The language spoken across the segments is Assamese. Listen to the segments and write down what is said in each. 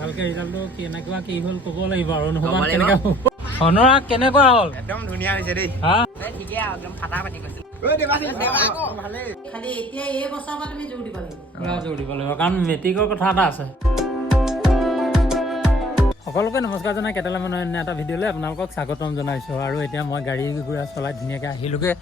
ভালকে ৰিজাল্টটো কেনেকুৱা কি হ'ল ক'ব লাগিব আৰু নহ'বা কেনেকুৱা হ'ব। অনুৰাগ কেনেকুৱা হ'ল? একদম ধুনীয়া হৈছে দেই। হা ঠিকে একদম ফাটা পাতি গৈছিল। খালি এতিয়া এই বছৰৰ পৰা তুমি জোৰ দিব লাগিব। পুৰা জোৰ দিব লাগিব কাৰণ মেট্ৰিকৰ কথা এটা আছে। সকলোকে নমস্কাৰ জনাই কেটেলা মানুহ অন্য এটা ভিডিঅ'লৈ আপোনালোকক স্বাগতম জনাইছোঁ। আৰু এতিয়া মই গাড়ী ঘোঁৰা চলাই ধুনীয়াকৈ আহিলোগৈ।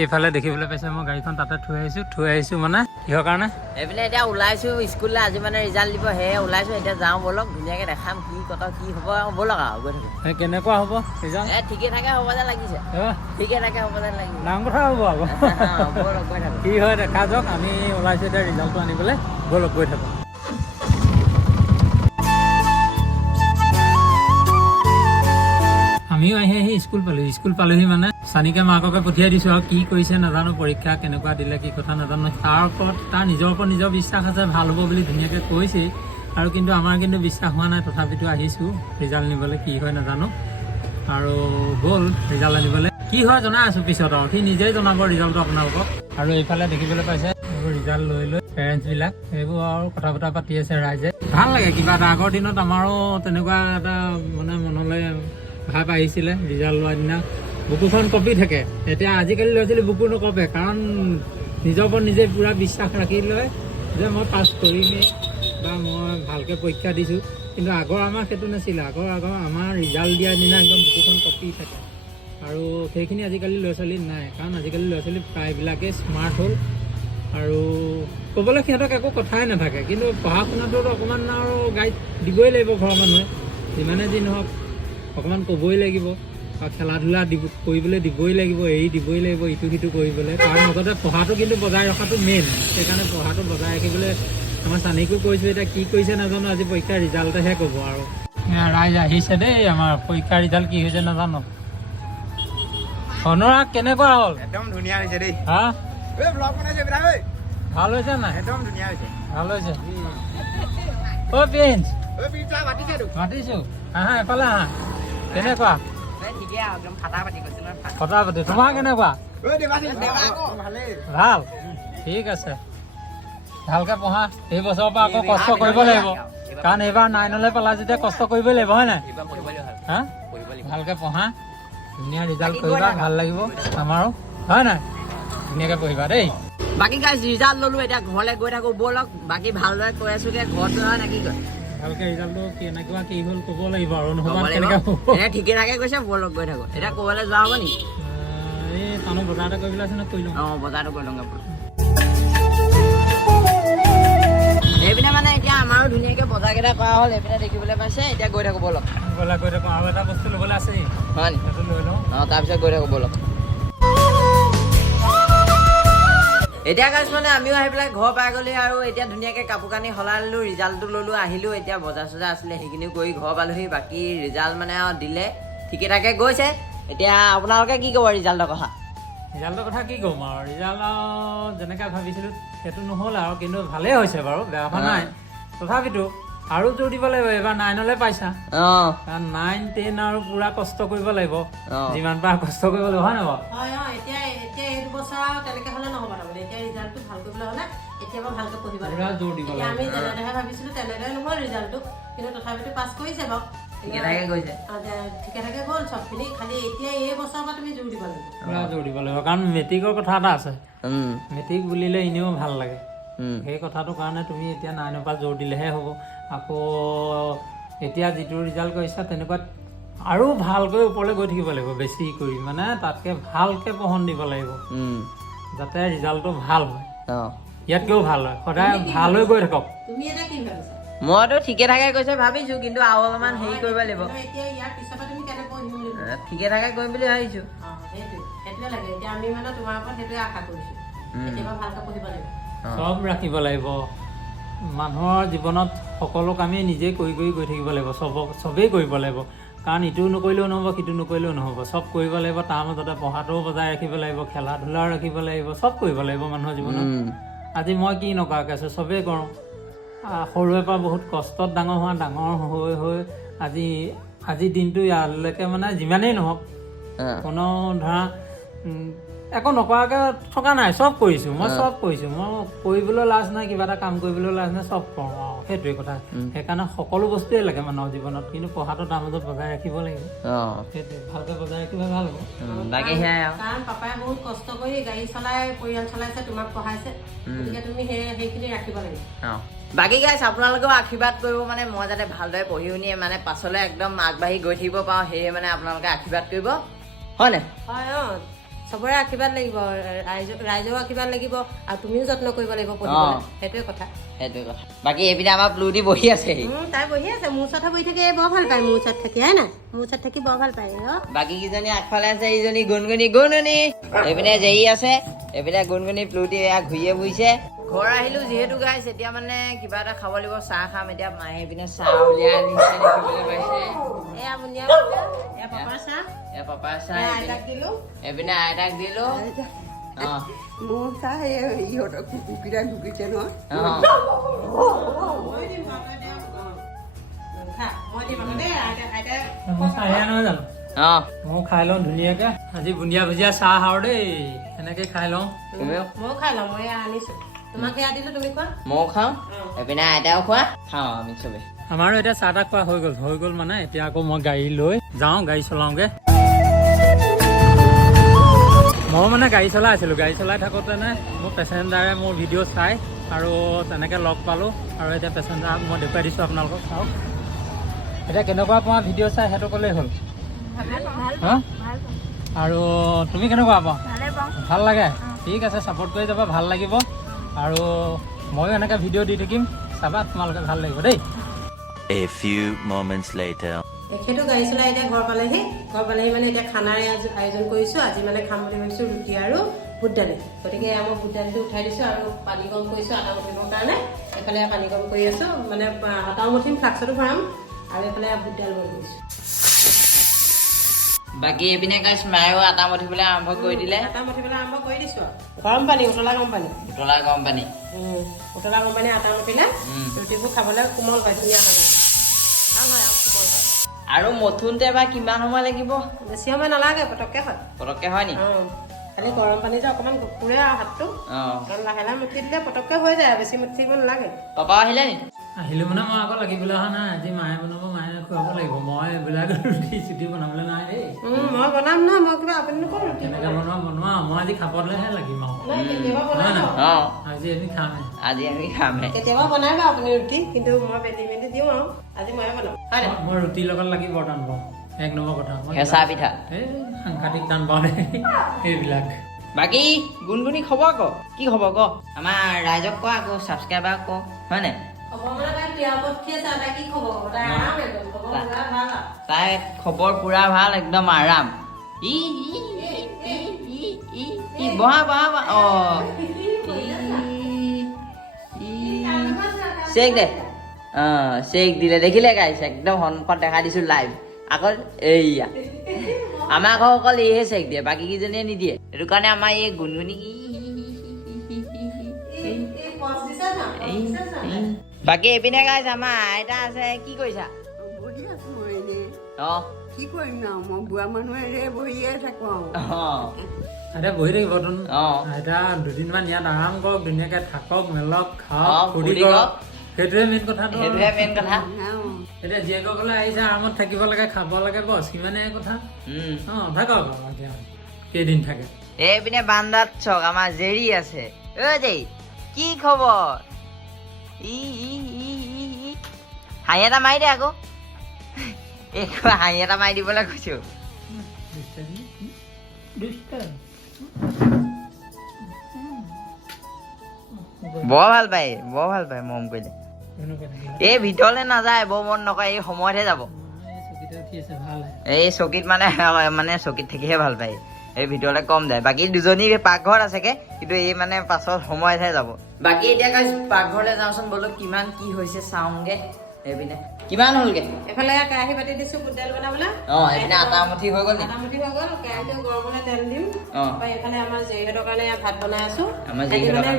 এইফালে দেখিবলৈ পাইছে মই গাড়ীখন তাতে থৈ আহিছোঁ মানে কিহৰ কাৰণে এইপিনে এতিয়া ওলাইছোঁ স্কুললৈ। আজি মানে ৰিজাল্ট দিব, সেয়ে ওলাইছোঁ। এতিয়া যাওঁ ব'লক, ধুনীয়াকৈ দেখাম কি কথা কি হ'ব ব'লক আৰু গৈ থাকোঁ। এই কেনেকুৱা হ'ব ৰিজাল্ট? ঠিকে থাকে হ'ব যেন লাগিছে, ঠিকে থাকে হ'ব যেন লাগিছে। ডাঙৰ কথা হ'ব আকৌ। ব'লক গৈ থাকোঁ। কি হয় দেখা যাওক। আমি ওলাইছোঁ এতিয়া ৰিজাল্টটো আনিবলৈ, ব'লক গৈ থাকোঁ। আমিও আহি স্কুল পালোহি মানে চানিকা মাককে পঠিয়াই দিছোঁ আৰু কি কৰিছে নাজানো, পৰীক্ষা কেনেকুৱা দিলে কি কথা নাজানো। তাৰ ওপৰত নিজৰ বিশ্বাস আছে, ভাল হ'ব বুলি ধুনীয়াকৈ কৈছেই। আৰু কিন্তু আমাৰ কিন্তু বিশ্বাস হোৱা নাই, তথাপিতো আহিছোঁ ৰিজাল্ট নিবলৈ। কি হয় নাজানো আৰু গ'ল ৰিজাল্ট আনিবলৈ। কি হয় জনাই আছোঁ পিছত, আৰু সি নিজেই জনাব ৰিজাল্টটো আপোনালোকক। আৰু এইফালে দেখিবলৈ পাইছে এইবোৰ ৰিজাল্ট লৈ পেৰেণ্টছবিলাক এইবোৰ আৰু কথা বতৰা পাতি আছে ৰাইজে। ভাল লাগে কিবা এটা। আগৰ দিনত আমাৰো তেনেকুৱা এটা মানে মনলৈ ভাৱ আহিছিলে ৰিজাল্ট লোৱাৰ দিনা বুকুখন কপি থাকে। এতিয়া আজিকালি ল'ৰা ছোৱালী বুকু নকপে, কাৰণ নিজৰ ওপৰত নিজে পূৰা বিশ্বাস ৰাখি লয় যে মই পাছ কৰিমেই বা মই ভালকৈ পৰীক্ষা দিছোঁ। কিন্তু আগৰ আমাৰ সেইটো নাছিলে। আগৰ আমাৰ ৰিজাল্ট দিয়াৰ দিনা একদম বুকুখন কপি থাকে। আৰু সেইখিনি আজিকালি ল'ৰা ছোৱালী নাই, কাৰণ আজিকালি ল'ৰা ছোৱালী প্ৰায়বিলাকেই স্মাৰ্ট হ'ল। আৰু ক'বলৈ সিহঁতক একো কথাই নাথাকে, কিন্তু পঢ়া শুনাটোতো অকণমান আৰু গাইড দিবই লাগিব। ঘৰৰ মানুহে যিমানে যি নহওক অকণমান ক'বই লাগিব, আৰু খেলা ধূলা কৰিবলৈ দিবই লাগিব, এৰি দিবই লাগিব ইটো সিটো কৰিবলৈ। তাৰ মাজতে পঢ়াটো কিন্তু বজাই ৰখাটো মেইন। সেইকাৰণে পঢ়াটো বজাই ৰাখিবলৈ আমাৰ চানিকো কৈছোঁ। এতিয়া কি কৰিছে নাজানো, আজি পৰীক্ষাৰ ৰিজাল্টহে ক'ব। আৰু ৰাইজ আহিছে দেই, আমাৰ পৰীক্ষাৰ ৰিজাল্ট কি হৈছে নাজানো। অনুৰাগ কেনেকুৱা হ'ল? একদম ধুনীয়া হৈছে দেই। হা ব্লগ বনাইছে বেটা ঐ। ভাল হৈছে নাই? একদম ধুনীয়া হৈছে। ভাল হৈছে। অ' প্ৰিন্স ঐ পিজ্জা মাতিছে তোক। মাতিছোঁ, আহা এফালে আহা। কেনেকুৱা ঠিকে একদম ফাটা পাতি গৈছিল নহয়। কথা পাতি? তোমাৰ কেনেকুৱা? ঐ দেৱাশিষ ভালেই। ভাল, ঠিক আছে। ভালকৈ পঢ়া। এই বছৰৰ পৰা আকৌ কষ্ট কৰিব লাগিব, কাৰণ এইবাৰ 9লৈ পালা যেতিয়া কষ্ট কৰিবই লাগিব, হয় নাই? এইবাৰ পঢ়িবই ভাল, হা পঢ়িবই লাগিব। ভালকৈ পঢ়া, ধুনীয়া ৰিজাল্ট কৰিবা, ভাল লাগিব আমাৰো, হয় নাই? ধুনীয়াকৈ পঢ়িবা দেই। বাকী গাইজ ৰিজাল্ট ল'লোঁ, এতিয়া ঘৰলৈ গৈ থাকোঁ ব'লক। বাকী ভালদৰে কৈ আছোঁগৈ, ঘৰত নহয় নে কি কয়? ভালকৈ ৰিজাল্টটো কেনেকুৱা কি হ'ল ক'ব লাগিব, আৰু নহ'বা কেনেকৈ হ'ব। এতিয়া ঠিকে থাকে কৈছে, ব'লক গৈ থাকোঁ। এতিয়া ক'ৰবালৈ যোৱা হ'ব নেকি? এই টানো বজাৰ এটা কৰিবলৈ আছে ন, কৰি লওঁ। অঁ বজাৰটো কৰি লওঁগৈ বোলো। এইপিনে মানে এতিয়া আমাৰো ধুনীয়াকৈ বজাৰকেইটা কৰা হ'ল। এইপিনে দেখিবলৈ পাইছে, এতিয়া গৈ থাকোঁ ব'লক। গ'লা গৈ থাকোঁ। আৰু এটা বস্তু ল'বলৈ আছেই, হয় নি? সেইটো লৈ লওঁ। অঁ তাৰপিছত গৈ থাকোঁ ব'লক। এতিয়া গাইছ মানে আমিও আহি পেলাই ঘৰ পাই গ'লি, আৰু এতিয়া ধুনীয়াকৈ কাপোৰ কানি সলাই ল'লোঁ, ৰিজাল্টটো ল'লোঁ, আহিলোঁ। এতিয়া বজাৰ চজাৰ আছিলে সেইখিনিও কৰি ঘৰ পালোহি। বাকী ৰিজাল্ট মানে আৰু দিলে, ঠিকে ঠাকে গৈছে। এতিয়া আপোনালোকে কি ক'ব ৰিজাল্টৰ কথা? ৰিজাল্টৰ কথা কি ক'ম আৰু, ৰিজাল্ট আৰু যেনেকৈ ভাবিছিলোঁ সেইটো নহ'ল আৰু, কিন্তু ভালেই হৈছে বাৰু, বেয়া হোৱা নাই। তথাপিতো আৰু জোৰ দিব লাগিব। এইবাৰ 9লৈ পাইছা, অঁ কাৰণ 9, 10 আৰু পূৰা কষ্ট কৰিব লাগিব, অঁ যিমান পাৰা কষ্ট কৰিব লাগিব, হয় নাই বাৰু? হয় এতিয়া এইটো বছৰ আৰু তেনেকে হ'লে নহ'ব। তাৰমানে এতিয়া ৰিজাল্টটো ভাল কৰিবলৈ হ'লে এতিয়া পৰা ভালকৈ পঢ়িব লাগিব। পূৰা জোৰ দিব এতিয়া লাগিব। আমি যেনেদৰে ভাবিছিলোঁ তেনেদৰে নহ'ল ৰিজাল্টটো, কিন্তু তথাপিতো পাছ কৰিছে বাৰু। ঠিকে ঠাকে গৈছে। ঠিকে ঠাকে গ'ল চবখিনি। খালি এতিয়া এই বছৰৰ পৰা তুমি জোৰ দিব লাগিব। পূৰা জোৰ দিব লাগিব, কাৰণ মেট্ৰিকৰ কথা এটা আছে। মেট্ৰিক বুলিলে এনেও ভাল লাগে। সেই কথাটোৰ কাৰণে তুমি এতিয়া 9ৰ পৰা জোৰ দিলেহে হ'ব। আকৌ এতিয়া যিটো ৰিজাল্ট কৰিছা তেনেকুৱাত আৰু ভালকৈ ওপৰলৈ গৈ থাকিব লাগিব, বেছি কৰি মানে তাতকৈ ভালকৈ পঢ়ন দিব লাগিব, যাতে ৰিজাল্টটো ভাল হয়, ইয়াতকৈও ভাল হয়, সদায় ভাল হৈ গৈ থাকক। তুমি এতিয়া কি ভাবিছা? মইতো ঠিকে ঠাকে কৈছে ভাবিছোঁ, কিন্তু আৰু অলপমান হেৰি কৰিব লাগিব। এতিয়া ইয়াৰ পিছৰ পৰা তুমি কেনেকৈ পঢ়িম বুলি ভাবিছা? ঠিকে ঠাকে কৰিম বুলি ভাবিছোঁ। সেইটোৱে লাগে। এতিয়া আমি মানে তোমাৰ ওপৰত সেইটোৱে আশা কৰিছোঁ। এতিয়া পৰা ভালকৈ পঢ়িব লাগিব, চব ৰাখিব লাগিব। মানুহৰ জীৱনত সকলো কামেই নিজেই কৰি গৈ থাকিব লাগিব, চবেই কৰিব লাগিব। কাৰণ ইটো নকৰিলেও নহ'ব, সিটো নকৰিলেও নহ'ব, চব কৰিব লাগিব। তাৰ মাজতে পঢ়াটোও বজাই ৰাখিব লাগিব, খেলা ধূলাও ৰাখিব লাগিব, চব কৰিব লাগিব মানুহৰ জীৱনত। আজি মই কি নকৰাকৈ আছোঁ, চবেই কৰোঁ। সৰুৰে পৰা বহুত কষ্টত ডাঙৰ হৈ আজি দিনটো ইয়ালৈকে মানে যিমানেই নহওক, কোনো ধৰা একো নকৰাকৈ থকা নাই, চব কৰিছোঁ। মই চব কৰিছোঁ। মই কৰিবলৈ লাজ নাই, কিবা এটা কাম কৰিবলৈ লাজ নাই, চব কৰোঁ আৰু সেইটোৱে কথা সেইকাৰণে সকলো বস্তুৱে লাগে মানুহৰ জীৱনত কিন্তু পঢ়াটো তাৰ মাজত বজাই ৰাখিব লাগিব সেইটোৱে ভালকে বজাই ৰাখিলে ভাল হ'ব বাকী সেয়াই আৰু কাৰণ পাপাই বহুত কষ্ট কৰি গাড়ী চলাই পৰিয়াল চলাইছে তোমাক পঢ়াইছে গতিকে তুমি সেইখিনি ৰাখিব লাগিব বাকী গাইছ আপোনালোকেও আশীৰ্বাদ কৰিব মানে মই যাতে ভালদৰে পঢ়ি শুনি মানে পাছলৈ একদম আগবাঢ়ি গৈ থাকিব পাৰোঁ সেয়ে মানে আপোনালোকে আশীৰ্বাদ কৰিব হয়নে হয় চবৰে আশীৰ্বাদ লাগিব ৰাইজেও আশীৰ্বাদ লাগিব আৰু তুমিও যত্ন কৰিব লাগিব পঢ়িবলৈ সেইটোৱে কথা বাকী এইপিনে আমাৰ প্লুটি বহি আছে তাই বহি আছে মোৰ ওচৰতে বহি থাকে বৰ ভাল পায় মোৰ ওচৰত থাকি হয় নাই মোৰ ওচৰত থাকি বৰ ভাল পায় বাকী কেইজনী আগফালে আছে এইজনী গুণগুণী এইপিনে জেৰি আছে এইপিনে গুণগুণী প্লুটি এয়া ঘূৰিয়ে ফুৰিছে ঘৰ আহিলো যিহেতু গাইছ এতিয়া মানে কিবা এটা খাব লাগিব চাহ খাম এতিয়া মায়ে এইপিনে চাহ উলিয়াই আনিছে দেখিবলৈ পাইছে এয়া বুনিয়া এয়া পাপাৰ চাহ আইতাক দিলো এইপিনে আইতাক দিলো মোৰ চাহ ইহঁতক কুকুৰা ঢুকিছে নহয় মই চাহে নহয় জানো মই খাই লওঁ ধুনীয়াকে আজি বুন্দিয়া ভুজিয়া চাহ আৰু দেই এনেকে খাই লওঁ ময়ো খাই লওঁ মই আনিছো তোমাক এয়া দিলো তুমি খোৱা ময়ো খাওঁ এইপিনে আইতাও খোৱা খাওঁ আমি চবে আমাৰো এতিয়া চাহ তাহ খোৱা হৈ গ'ল মানে এতিয়া আকৌ মই গাড়ী লৈ যাওঁ গাড়ী চলাওঁগে মই মানে গাড়ী চলাই আছিলোঁ গাড়ী চলাই থাকোঁতেনে মোৰ পেচেঞ্জাৰে মোৰ ভিডিঅ' চাই আৰু তেনেকৈ লগ পালোঁ আৰু এতিয়া পেচেঞ্জাৰক মই দেখুৱাই দিছোঁ আপোনালোকক চাওক এতিয়া কেনেকুৱা পোৱা ভিডিঅ' চাই সেইটো ক'লেই হ'ল হা আৰু তুমি কেনেকুৱা পোৱা ভাল লাগে ঠিক আছে ছাপোৰ্ট কৰি যাবা ভাল লাগিব আৰু ময়ো এনেকৈ ভিডিঅ' দি থাকিম চাবা তোমালোকে ভাল লাগিব দেই A few moments later. এখেতো গাড়ী চলাই এতিয়া ঘৰ পালেহি মানে এতিয়া খানাৰ আয়োজন কৰিছোঁ আজি মানে খাম বুলি ভাবিছোঁ ৰুটি আৰু বুট দালি গতিকে মই বুট দালিটো উঠাই দিছোঁ আৰু পানী গৰম কৰিছোঁ আটা মঠিবৰ কাৰণে এইফালে পানী গৰম কৰি আছোঁ মানে আটাও মঠিম ফ্লাক্সতো ভৰাম আৰু এইফালে বুট দালি বইল কৰিছোঁ বাকী এইপিনে গাইছ মায়েও আটা মঠিবলৈ আৰম্ভ কৰি দিলে আটা মঠিবলৈ আৰম্ভ কৰি দিছোঁ গৰম পানী উতলা গৰম পানী উতলা গৰম পানী আটা মঠিলে ৰুটিবোৰ খাবলৈ কোমল হয় ধুনীয়া হয় ভাল হয় আৰু কোমল হয় আৰু মথুনতে বা কিমান সময় লাগিব বেছি সময় নালাগে পটককৈ হয় নি খালি গৰম পানী যে অকণমান পুৰে আৰু হাতটো কাৰণ লাহে লাহে মুঠি দিলে পটককৈ হৈ যায় বেছি মুঠিব নালাগে পাপা আহিলে নি আহিলোঁ মানে মই আকৌ লাগিবলৈ অহা নাই আজি মায়ে বনাব মায়ে খুৱাব লাগিব মই এইবিলাক ৰুটি চুটি বনাবলৈ নাই দেই মই বনাম নহয় মই কিবা আপুনি নকৰোঁ ৰুটি কেনেকৈ বনোৱা মই আজি খাবলৈহে লাগিম আৰু কেতিয়াবা বনাই আজি আমি খামহে কেতিয়াবা বনাইবা আপুনি ৰুটি কিন্তু মই বেলি মেলি দিওঁ আৰু আজি ময়ে বনাম হয় মই ৰুটিৰ লগত লাগি বৰ টান পাওঁ এক নম্বৰ কথা কেঁচা পিঠা এই সাংঘাতিক টান পাওঁ দেই এইবিলাক বাকী গুণগুণী খবৰ ক কি খবৰ ক আমাৰ ৰাইজক কোৱা আকৌ ছাবস্ক্ৰাইবাৰক ক হয় নাই তাই খবৰ পুৰা ভাল একদম আৰাম বহা চেক দে চেক দিলে দেখিলে গাইছ একদম সন্মুখত দেখা দিছো লাইভ আকৌ এইয়া আমাৰ ঘৰ অকল এইহে চেক দিয়ে বাকী কেইজনীয়ে নিদিয়ে সেইটো কাৰণে আমাৰ এই গুণগুণী বাকী এইপিনে গাইছ আমাৰ আইতা আছে কি কৰিছা বহি আছো মই এনেই কি কৰিম আৰু মই বুঢ়া মানুহ এনে বহিয়ে থাকো এতিয়া বহি থাকিবতোন এতিয়া দুদিনমান ইয়াত আৰাম কৰক ধুনীয়াকে থাকক মেলক খাওক ফুৰি কৰক সেইটোৱে মেইন কথাটো এতিয়া জীয়েকসকলে আহিছে আৰামত থাকিব লাগে খাব লাগে বছ সিমানে কথা থাকক এতিয়া কেইদিন থাকে এইপিনে বান্দাত চক আমাৰ জেৰি আছে দেই কি খবৰ হাঁহি এটা মাৰি দে আকৌ হাঁহি এটা মাৰি দিবলৈ কৈছো বৰ ভাল পায় মৰম কৰিলে এই ভিতৰলে নাযায় বৰ মন নকৰে এই সময়তহে যাব এই চকীত মানে চকীত থাকিহে ভাল পায় এই ভিতৰলে কম যায় বাকী দুজনী পাকঘৰত আছেগে কিন্তু এই মানে পাছত সময়তহে যাব বাকী এতিয়া পাকঘৰলৈ যাওঁচোন বোলো কিমান কি হৈছে চাওঁগে এইপিনে কিমান হ'লগে এফালে কেৰাহী পাতি দিছো বুট দাইল বনাবলৈ এইপিনে আটা মুঠি হৈ গ'ল কেৰাহীটো গৰমলৈ তেল দিম এইফালে আমাৰ জেৰিহঁতৰ কাৰণে ভাত বনাই আছো আমাৰ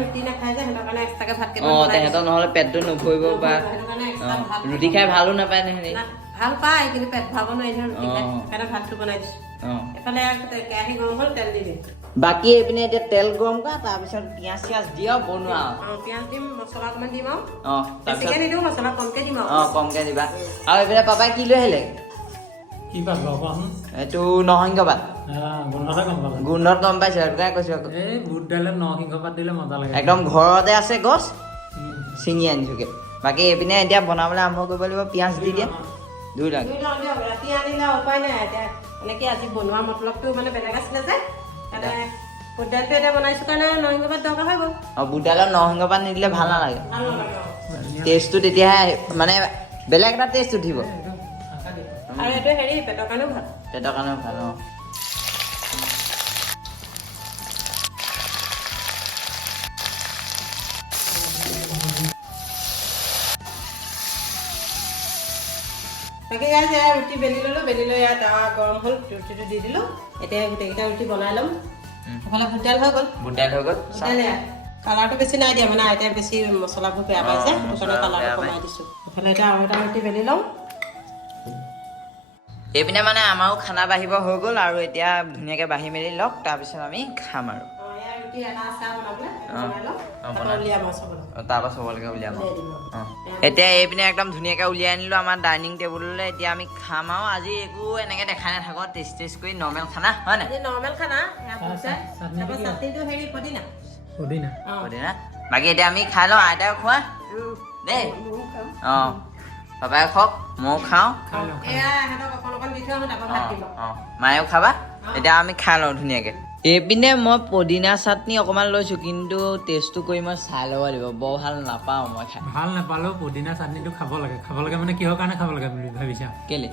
ৰুটি নাখায় যে সিহঁতৰ কাৰণে এক্সট্ৰাকে ভাত তেহেঁতৰ নহ'লে পেটটো নভৰিব বা ৰুটি খাই ভালো নাপায় ভাল পায় কিন্তু পেট ভৰাব নোৱাৰি নহয় ৰুটি খাই অ। সেইকাৰণে ভাতটো বনাই দিছোঁ অঁ এইফালে কেৰাহী গৰম হ'ল তেল দি দিম বাকী এইপিনে এতিয়া তেল গৰম কৰা তাৰপিছত পিঁয়াজ চিয়াজ দিয় বনোৱা পিঁয়াজ দিম মছলা অকণমান দিম আৰু অঁ বেছিকৈ তাৰপিছত নিদিওঁ মছলা কমকৈ দিম আৰু অঁ কমকৈ দিবা আৰু এইপিনে পাপাই কি লৈ আহিলে কি পাত বাৰু কোৱাচোন এইটো নৰসিংহ পাত গোন্ধতে গম পালোঁ গোন্ধত গম পাইছো সেইটো কাৰণে কৈছো আকৌ এই বুট দাইলত নৰসিংহ পাত দিলে মজা লাগে একদম ঘৰতে আছে গছ ছিঙি আনিছোগে বাকী এইপিনে এতিয়া বনাবলৈ আৰম্ভ কৰিব লাগিব পিঁয়াজ দি দিয়া ধুই লাগে ধুই লওঁ দিয়ক ৰাতি আনিলে উপায় নাই এতিয়া মানে কি আজি বনোৱা মতলবটো মানে বেলেগ আছিলে যে সেইকাৰণে বুট দাইলটো এতিয়া বনাইছোঁ কাৰণে নৰসিংহ পাত দৰকাৰ হৈ গ'ল আৰু বুট দাইলত নৰসিংহ পাত নিদিলে ভাল নালাগে ভাল নালাগে আৰু। টেষ্টটো তেতিয়াহে মানে বেলেগ এটা টেষ্ট উঠিব আৰু এইটো হেৰি পেটৰ কাৰণেও ভাল পেটৰ কাৰণেও ভাল অঁ তাকে গাইজ এয়া ৰুটি বেলি ল'লোঁ বেলি লৈ ইয়াত তাৱা গৰম হ'ল ৰুটিটো দি দিলোঁ এতিয়া গোটেইকেইটা ৰুটি বনাই ল'ম এইফালে বুট দাইল হৈ গ'ল বুট দাইল হৈ গ'ল বুট দাইল এয়া কালাৰটো বেছি নাই দিয়া মানে আইতাই বেছি মছলাবোৰ বেয়া পাই যে সেইটো কাৰণে কালাৰটো কমাই দিছোঁ এইফালে এতিয়া আৰু এটা ৰুটি বেলি লওঁ এইপিনে মানে আমাৰো খানা বাঢ়িব হৈ গ'ল আৰু এতিয়া ধুনীয়াকৈ বাঢ়ি মেলি লওক তাৰপিছত আমি খাম আৰু এয়া ৰুটি এটা আছে আৰু বনাবলৈ বনাই লওঁ বনাই। তাৰপৰা উলিয়াম আৰু চবলৈ তাৰপৰা চবলৈকে উলিয়াম উলিয়াই দিম আৰু। এতিয়া এইপিনে একদম ধুনীয়াকৈ উলিয়াই আনিলোঁ আমাৰ ডাইনিং টেবুললৈ এতিয়া আমি খাম আৰু আজি একো এনেকৈ দেখাই নাথাকোঁ টেষ্ট কৰি নৰ্মেল খানা হয় নাই আজি নৰ্মেল খানা এয়া বুট দাইল চাটনিটো তাৰপৰা কি? চাটনিটো হেৰি পদিনা পুদিনা অঁ না বাকী এতিয়া আমি খাই লওঁ আইতাও খোৱা দেই অঁ পাপাই খাওক ময়ো খাওঁ এয়া সিহঁতক অকণ অকণ দি থৈ আহোঁ তাৰপৰা ভাত দিম অঁ মায়েও খাবা এতিয়া আমি খাই লওঁ ধুনীয়াকৈ এইপিনে মই পদিনা চাটনি অকণমান লৈছোঁ কিন্তু টেষ্টটো কৰি মই চাই ল'ব লাগিব বৰ ভাল নাপাওঁ মই খাই ভাল নাপালেও পুদিনা চাটনিটো খাব লাগে মানে কিহৰ কাৰণে খাব লাগে বুলি ভাবিছা কেলে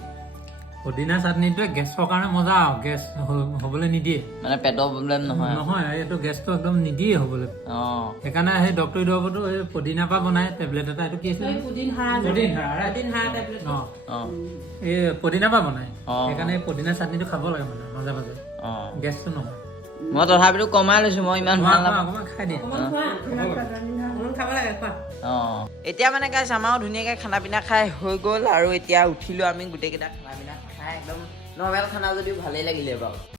পুদিনা চাটনিটোৱে গেছৰ কাৰণে মজা আৰু গেছ হ'বলৈ নিদিয়ে মানে পেটৰ প্ৰব্লেম নহয় নহয় এইটো গেছটো একদম নিদিয়ে হ'বলৈ অঁ সেইকাৰণে সেই ডক্টৰী দৰৱটো এই পুদিনাৰ পৰা বনাই টেবলেট এটা এইটো কি আছিলে পুদিন হাৰা পুদিন হাৰা টেবলেট অঁ অঁ এই পুদিনাৰ পৰা বনাই অঁ। সেইকাৰণে এই পুদিনা চাটনিটো খাব লাগে মানে মাজে মাজে অঁ গেছটো নহয় মই তথাপিতো কমাই লৈছোঁ মই ইমান ভাল নাপাওঁ অকণমান খাই দিয়া অকণমান খোৱা অকণমান খাব লাগে খোৱা অঁ এতিয়া মানে গাইছ আমাৰো ধুনীয়াকৈ খানা পিনা খাই হৈ গ'ল আৰু এতিয়া উঠিলোঁ আমি গোটেইকেইটা খানা পিনা খাই একদম নৰ্মেল খানা যদিও ভালেই লাগিলে বাৰু